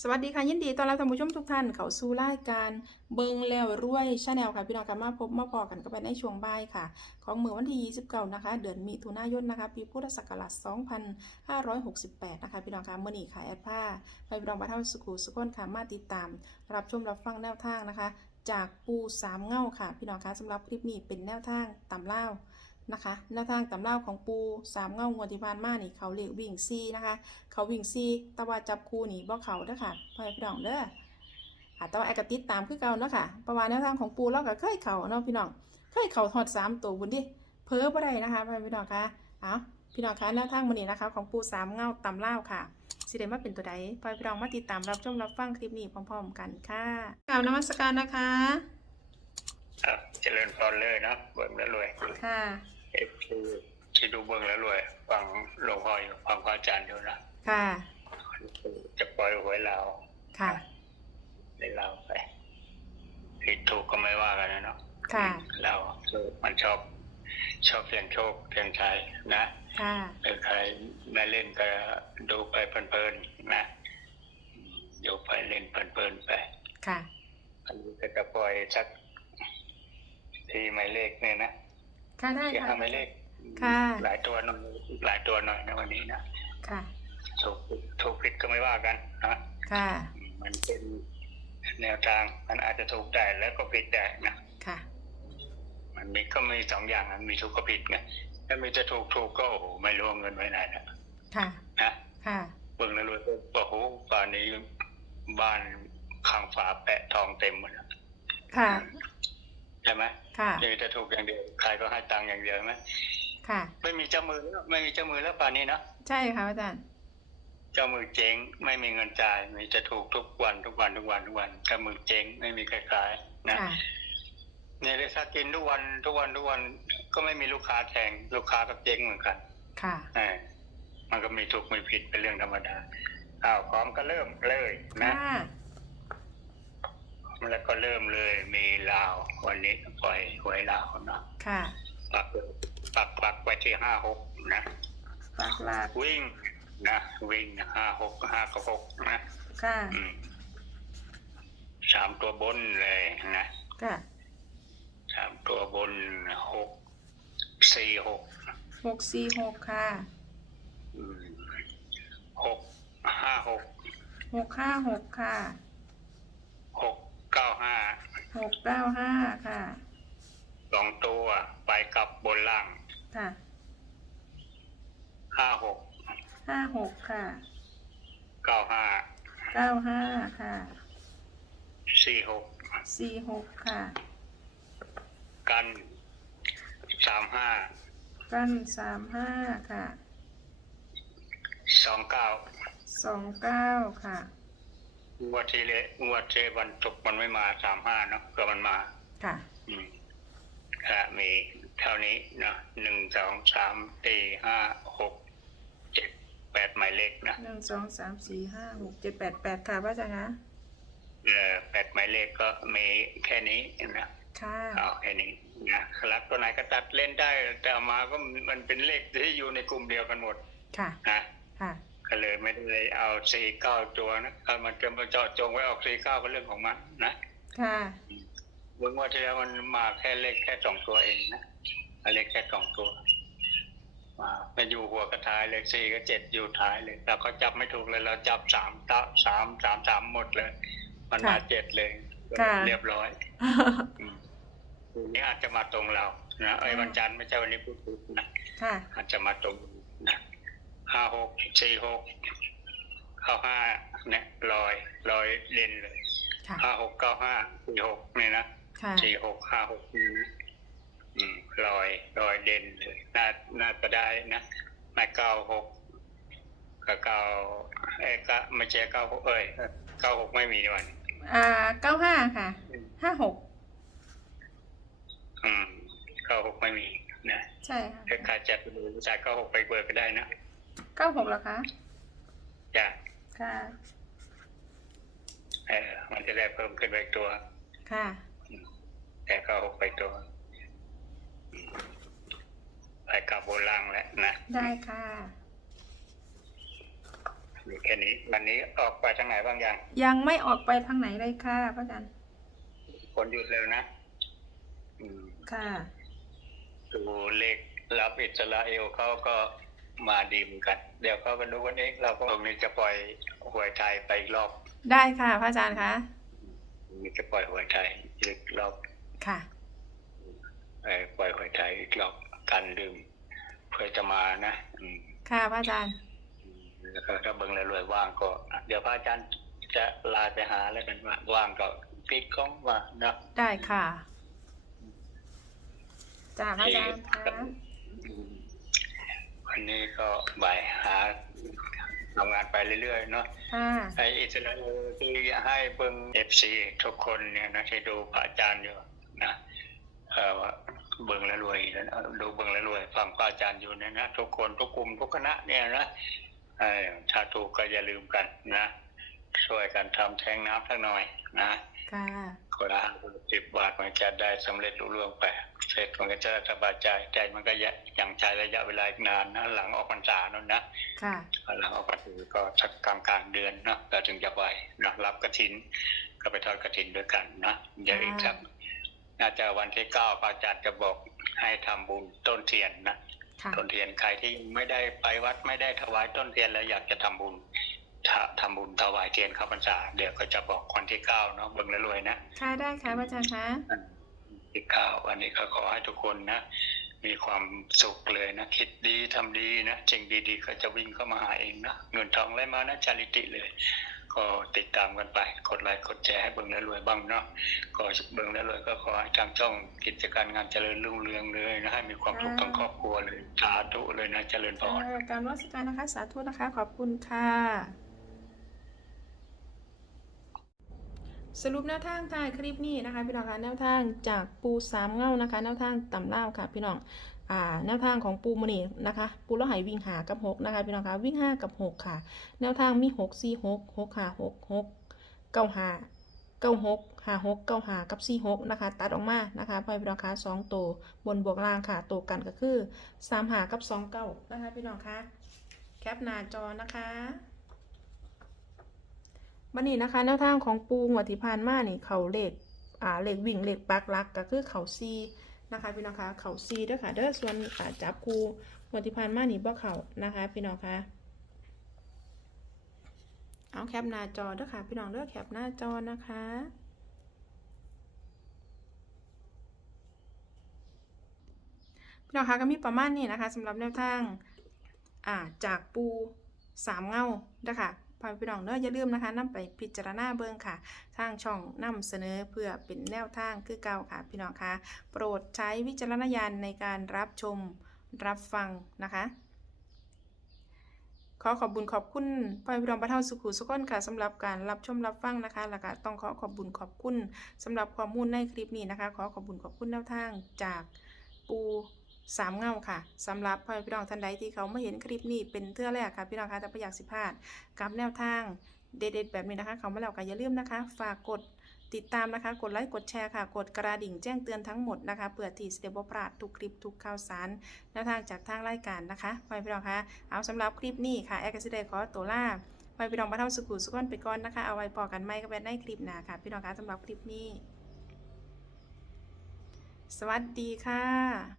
สวัสดีค่ะยินดีต้อนรับท่านผู้ชมทุกท่านเข้าสู่รายการเบิงแล้วรวยชาแนลค่ะพี่น้องค่ะมาพบมาพอกันก็ไปในช่วงบ่ายค่ะ ของเมื่อวันที่29นะคะ เดือนมิถุนายนนะคะ ปีพุทธศักราช2568 นะคะพี่น้องค่ะเมื่อนี้ค่ะแอดผ้าไปพี่น้องบ้าเท่าสุขุสุขนค่ะมาติดตาม รับชมรับฟังแนวทางนะคะ จากปูสามเง่าค่ะ พี่น้องคะสำหรับคลิปนี้เป็นแนวทางตำเล่า นะคะแนวทางตำเล่าของปูสามเง่างวดที่ผ่านมานี่เขาเรียกวิ่งซีนะคะ เขาวิ่งซีแตะว่าจับคู่นี่บ่เขาเด้อค่ะพ่อแม่พี่น้องเด้ออะแต่ว่าไอ้กติดตามคือเก่าเนาะค่ะประวัติแนวทางของปูเราก็เคยเขาเนาะพี่น้องเคยเขาทอดสามตัวบุญดิเพ้อบ่ได้นะคะพ่อแม่พี่น้องคะเอาพี่น้องคะแนวทางมื้อนี้นะคะ ของปูสามเงาตำเล่าวค่ะสิได้มาเป็นตัวใดพ่อแม่พี่น้องมาติดตามรับชมรับฟังคลิปนี้พร้อมๆกันค่ะกล่าวนมัสการนะคะครับเจริญพรเลยนะเบิ่งแล้วรวยค่ะ เอฟซีที่ดูเบิ่งแล้วรวยฟังหลวงพ่ออยู่ฟังพระอาจารย์อยู่นะค่ะ จะปล่อยหวยเราวค่ะในเราวไปผิดถูกก็ไม่ว่ากันนะเนาะค่ะ เรามันชอบชอบเสี่ยงโชคเสี่ยงชัยนะค่ะเออใครได้เล่นก็ดูไปเพลินๆนะดูไปเล่นเพลินๆไป ค่ะอันนี้ก็จะปล่อยสักที่หมายเลขเนี่ยนะ ค่ะได้ที่ค่ะห้าหมายเลขค่ะหลายตัวหน่อยหลายตัวหน่อยนะวันนี้นะค่ะถูกถูกผิดก็ไม่ว่ากันนะค่ะ มันเป็นแนวทางมันอาจจะถูกได้แล้วก็ผิดได้นะค่ะ มันมีก็มีสองอย่างนะมีถูกก็ผิดไงถ้ามีจะถูกถูกก็โอ้โหไม่รู้เอาเงินไว้ไหนนะค่ะนะค่ะเบิ่งแล้วรวยก็โอ้โหป่านนี้บ้านข้างฝาแปะทองเต็มหมดแล้วค่ะ ใช่ไหมค่ะมีจะถูกอย่างเดียวใครก็ให้ตังค์อย่างเดียวไหมค่ะ ไม่มีเจ้ามือแล้วไม่มีเจ้ามือแล้วป่านนี้นะใช่ค่ะอาจารย์เจ้ามือเจ๊งไม่มีเงินจ่ายมีจะถูกทุกวันทุกวันทุกวันทุกวันเจ้ามือเจ๊งไม่มีใครขายนะค่ะเนี่ยเลยถ้ากินทุกวันทุกวันทุกวันก็ไม่มีลูกค้าแทงลูกค้าก็เจ๊งเหมือนกัน ค่ะเออมันก็มีถูกมีผิดเป็นเรื่องธรรมดาอ้าวพร้อมก็เริ่มเลยนะค่ะ แล้วก็เริ่มเลยมีลาว วันนี้ปล่อยหวยลาวเนาะค่ะปักปักปักไว้ที่ห้าหกนะปากหลากวิ่งนะวิ่งห้าหกห้ากับหกนะค่ะอืมสามตัวบนเลยนะค่ะสามตัวบนหกสี่หกหกสี่หกค่ะอืมหกห้าหกหกห้าหกค่ะหกเก้าห้า หกเก้าห้าค่ะ สองตัวไปกับบนล่างค่ะห้าหกห้าหกค่ะเก้าห้าเก้าห้าค่ะสี่หกสี่หกค่ะ กันสามห้ากั้นสามห้าค่ะสองเก้าสองเก้าค่ะ งวดที่เลงวดเทวันตกมันไม่มาสามห้าเนาะเพื่อมันมา ค่ะ อืมค่ะมีเท่านี้เนาะหนึ่งสองสามสี่ห้าหกเจ็ดแปดหมายเลขนะหนึ่งสองสามสี่ห้าหกเจ็ดแปดแปดค่ะพระอาจารย์คะเออแปดหมายเลขก็มีแค่นี้นะค่ะเอาแค่นี้นะครับตัวไหนก็ตัดเล่นได้ แต่เอามาก็มันเป็นเลขที่อยู่ในกลุ่มเดียวกันหมด ค่ะนะค่ะ ก็เลยไม่ได้เอาสี่เก้าตัวนะถ้ามันจะมาเจาะจงไว้ออกสี่เก้าก็เรื่องของมันนะค่ะเมื่อวันที่แล้วมันมาแค่เลขแค่สองตัวเองนะเลขแค่สองตัวมามันอยู่หัวกระท้ายเลขสี่ก็เจ็ดอยู่ท้ายเลยเราก็จับไม่ถูกเลยเราจับสามตาสามสามสามหมดเลย มันมาค่ะเจ็ดเลยค่ะเรียบร้อยอืมวันนี้อาจจะมาตรงเรานะเอ้ยวันจันทร์ไม่ใช่วันนี้พูดถูกนะค่ะอาจจะมาตรงนะ ห้าหกสี่หกเข้าห้าเนี่ยลอยลอยเล่นเลยค่ะ ห้าหกเก้าห้าสี่หกนี่นะค่ะ สี่หกห้าหกนี่นะอืมลอยลอยเด่นเลยน่าน่าจะได้นะมาเก้าหกกับเก้าเอ้ยก็ไม่ใช่เก้าหกเอ้ยเก้าหกไม่มีนี่หวัน อ่าเก้าห้าค่ะ ห้าหก อืมเก้าหกไม่มีนะใช่ค่ะ ถ้าใครจะดูจากเก้าหกไปเบิกก็ได้นะ เก้าหกเหรอคะ จ้ะค่ะ เออมันจะได้เพิ่มขึ้นไปอีกตัว ค่ะ แต่เก้าหกไปตัวอืมไปกลับบนล่างแล้วนะได้ค่ะ อยู่แค่นี้ วันนี้ออกไปทางไหนบ้างยังยังไม่ออกไปทางไหนเลยค่ะพระอาจารย์ ฝนหยุดเร็วนะ อืม ค่ะ ดูเลขรับอิสราเอลเขาก็ มาดีเหมือนกัน เดี๋ยวเขาก็ดูกันเองเราก็ตรงนี้จะปล่อยหวยไทยไปอีกรอบ ได้ค่ะพระอาจารย์คะมีจะปล่อยหวยไทยอีกรอบค่ะเออปล่อยหวยไทยอีกรอบกันดื่มเพื่อจะมานะอืมค่ะพระอาจารย์แล้วก็ถ้าเบิ่งแล้วรวยว่างก็ เดี๋ยวพระอาจารย์จะไลน์ไปหาแล้วกันว่าว่างก็ปิดกล้องว่านะได้ค่ะจ้าพระอาจารย์คะ วันนี้ก็บ่ายหาทำงานไปเรื่อยๆเนาะค่ะไออิสราเอลที่ให้เบิ่งเอฟซีทุกคนเนี่ยนะที่ดูพระอาจารย์อยู่นะเออว่าเบิ่งแล้วรวยนะดูเบิ่งแล้วรวยฟังพระอาจารย์อยู่เนี่ยนะทุกคนทุกกลุ่มทุกคณะเนี่ยนะเออถ้าถูกก็อย่าลืมกันนะ ช่วยกันทำแทงน้ำสักหน่อยนะค่ะ คนละสิบบาทมันจะได้สำเร็จรุ่ร่วงไป เสร็จมันก็จะสบายใจใจมันก็ยังใช้ระยะเวลาอีกนานนะหลังออกพรรษานั่นนะค่ะหลังออกพรรษาก็สักกลางกลางๆเดือนนะเราถึงจะไปนะรับกระถิน ก็ไปทอดกระถินด้วยกันนะเดี๋ยวอีกครับ น่าจะวันที่เก้าพระอาจารย์จะบอกให้ทำบุญต้นเทียนนะค่ะต้นเทียนใครที่ไม่ได้ไปวัดไม่ได้ถวายต้นเทียนแล้วอยากจะทำบุญ ถ้าทำบุญถวายเทียนเข้าพรรษาเดี๋ยวก็จะบอกวันที่เก้าเนาะเบิ่งแล้วรวยนะค่ะได้ค่ะพระอาจารย์คะที่เก้าวันนี้ก็ขอให้ทุกคนนะมีความสุขเลยนะ คิดดีทำดีนะสิ่งดีๆ ก็จะวิ่งเข้ามาหาเองนะเงินทองไหลมานะจาริติเลย ก็ติดตามกันไป กดไลค์กดแชร์ให้เบิ่งแล้วรวยบ้างเนาะก็เบิ่งแล้วรวยก็ขอให้ทางช่องกิจการงานเจริญรุ่งเรืองเลยนะให้มีความสุขทั้งครอบครัวเลยสาธุเลยนะเจริญพเอ่รอการวัสการนะคะสาธุนะคะ ขอบคุณค่ะ สรุปแนวทางท้ายคลิปนี้นะคะพี่น้องคะแนวทางจากปูสามเง่านะคะ แนวทางต่ำเล่าค่ะพี่น้องอ่าแนวทางของปูมณีนะคะ ปูแล้วหายวิ่งหากับหกนะคะพี่น้องคะวิ่งห้ากับหกค่ะ แนวทางมีหกสี่หกหกห้าหกหกเก้าห้าเก้าหกห้าหกเก้าห้ากับสี่หกนะคะ ตัดออกมานะคะพ่อพี่น้องคะสองตัวบนบวกล่างค่ะตัวกันก็คือสามหากับสองเก้านะคะพี่น้องคะแคปหน้าจอนะคะ บันนี้นะคะแนวทางของปูงวดที่ผ่านมานี่เขาเหลขอ่าเลขวิ่งเหลขปักหลักก็คือเขาซีนะคะพี่น้องคะเขาซีเด้อค่ะเด้อส่วนอ่าจับคูงวดที่ผ่านมานี่บ่เขานะคะ พี่น้องคะเอาแคปหน้าจอเด้อค่ะ พี่น้องเด้อกแคปหน้าจอนะคะพี่น้องคะก็มีประมาณนี้นะคะสำหรับแนวทางอ่าจากปูสามเงาเด้อค่ะ พาพี่น้องเด้ออย่าลืมนะคะนำไปพิจารณาเบิ่งค่ะ ทางช่องนำเสนอเพื่อเป็นแนวทางคือเก่าค่ะ พี่น้องคะโปรดใช้วิจารณญาณในการรับชมรับฟังนะคะขอขอบบุญขอบคุณพ่อพี่น้องประเทศสุขุสุขนค่ะสำหรับการรับชมรับฟังนะคะแล้วก็ต้องขอขอบบุญขอบคุณสำหรับข้อมูลในคลิปนี้นะคะ ขอขอบบุญขอบคุณแนวทางจากปู สามเงาค่ะสำหรับพ่อพี่น้องท่านใดที่เขาไม่เห็นคลิปนี้เป็นเทื่อแรกค่ะพี่น้องคะแต่ประอยากสิพลาดกับแนวทางเด็ดๆแบบนี้นะคะเขามาแล้วก็อย่าลืมนะคะ ฝากกดติดตามนะคะ กดไลค์ กดแชร์ค่ะ กดกระดิ่งแจ้งเตือนทั้งหมดนะคะ เพื่อที่จะได้บ่พลาดทุกคลิปทุกข่าวสารแนวทางจากทางรายการนะคะไปพี่น้องคะเอาสำหรับคลิปนี้ค่ะแอร์กสิเดขอตัวล่าไปพี่น้องมาทำสุขุสุขนไปก่อนนะคะ เอาไว้พอกันไหมก็เป็นในคลิปหน้าค่ะ พี่น้องคะสำหรับคลิปนี้ สวัสดีค่ะ